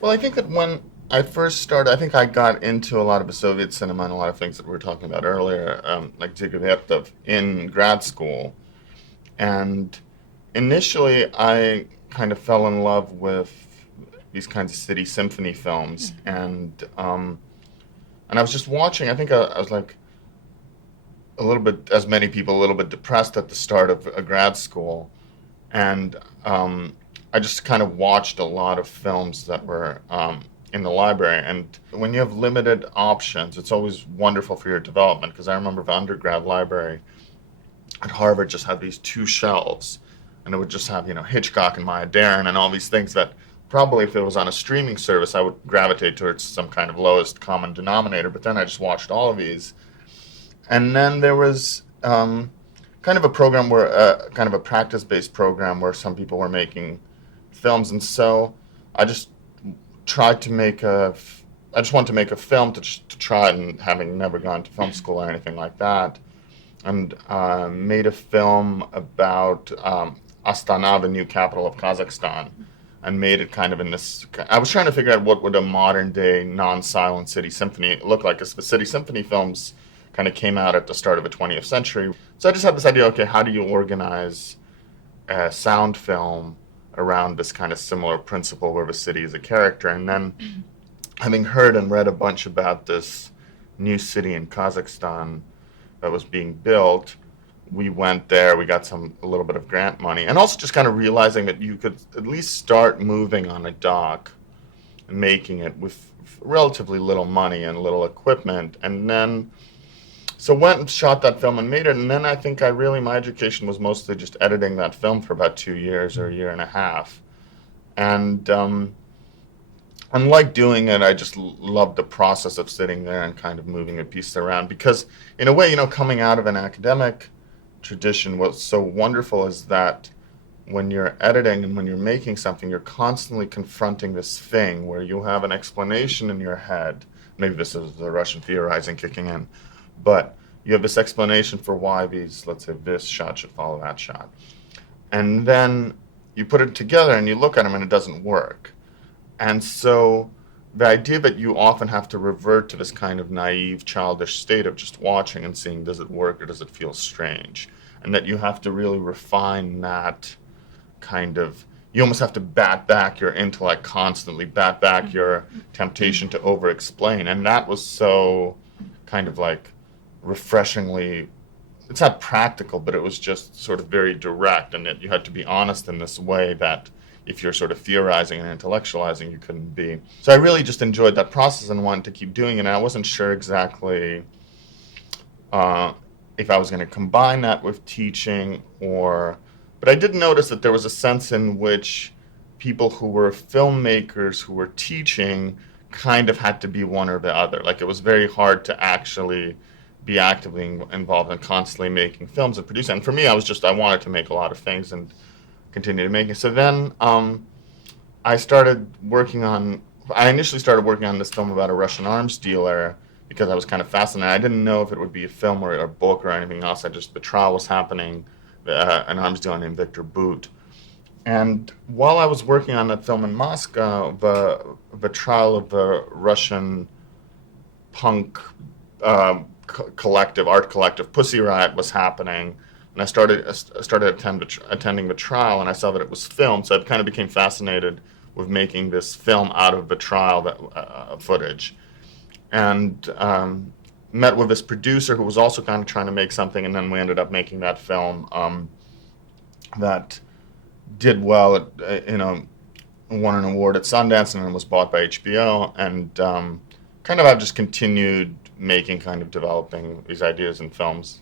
Well, I think that when I first started, I think I got into a lot of the Soviet cinema and a lot of things that we were talking about earlier, like Tigrev, in grad school. And initially, I kind of fell in love with these kinds of city symphony films, and I was just watching. I think I was like a little bit, as many people, a little bit depressed at the start of a grad school, and I just kind of watched a lot of films that were in the library. And when you have limited options, it's always wonderful for your development. Because I remember the undergrad library at Harvard just had these two shelves, and it would just have Hitchcock and Maya Deren and all these things that probably if it was on a streaming service I would gravitate towards some kind of lowest common denominator. But then I just watched all of these, and then there was kind of a program where kind of a practice-based program where some people were making films, and so I just tried to make a. I just wanted to make a film to try it, and having never gone to film school or anything like that, and made a film about Astana, the new capital of Kazakhstan, and made it kind of in this. I was trying to figure out what would a modern day non-silent city symphony look like, because the city symphony films kind of came out at the start of the 20th century. So I just had this idea, okay, how do you organize a sound film around this kind of similar principle where the city is a character? And then, having heard and read a bunch about this new city in Kazakhstan that was being built, we went there, we got a little bit of grant money, and also just kind of realizing that you could at least start moving on a dock and making it with relatively little money and little equipment. And then so went and shot that film and made it, and then I think my education was mostly just editing that film for about 2 years or a year and a half. And unlike doing it, I just loved the process of sitting there and kind of moving a piece around, because in a way, coming out of an academic tradition, what's so wonderful is that when you're editing and when you're making something, you're constantly confronting this thing where you have an explanation in your head. Maybe this is the Russian theorizing kicking in, but you have this explanation for why let's say this shot should follow that shot. And then you put it together and you look at them and it doesn't work. And so the idea that you often have to revert to this kind of naive, childish state of just watching and seeing, does it work or does it feel strange? And that you have to really refine that kind of, you almost have to bat back your intellect constantly, bat back your temptation to over-explain. And that was so kind of like refreshingly, it's not practical, but it was just sort of very direct, and that you had to be honest in this way that if you're sort of theorizing and intellectualizing, you couldn't be. So I really just enjoyed that process and wanted to keep doing it, and I wasn't sure exactly if I was going to combine that with teaching but I did notice that there was a sense in which people who were filmmakers who were teaching kind of had to be one or the other. Like, it was very hard to actually be actively involved in constantly making films and producing. And for me, I wanted to make a lot of things and continue to make it. So then I initially started working on this film about a Russian arms dealer because I was kind of fascinated. I didn't know if it would be a film or a book or anything else. The trial was happening, an arms dealer named Victor Bout. And while I was working on that film in Moscow, the trial of the Russian punk art collective Pussy Riot was happening, and I started attending the trial, and I saw that it was filmed, so I kind of became fascinated with making this film out of the trial footage, and met with this producer who was also kind of trying to make something, and then we ended up making that film that did well. Won an award at Sundance, and then was bought by HBO, and kind of I've just continued making, kind of developing these ideas in films.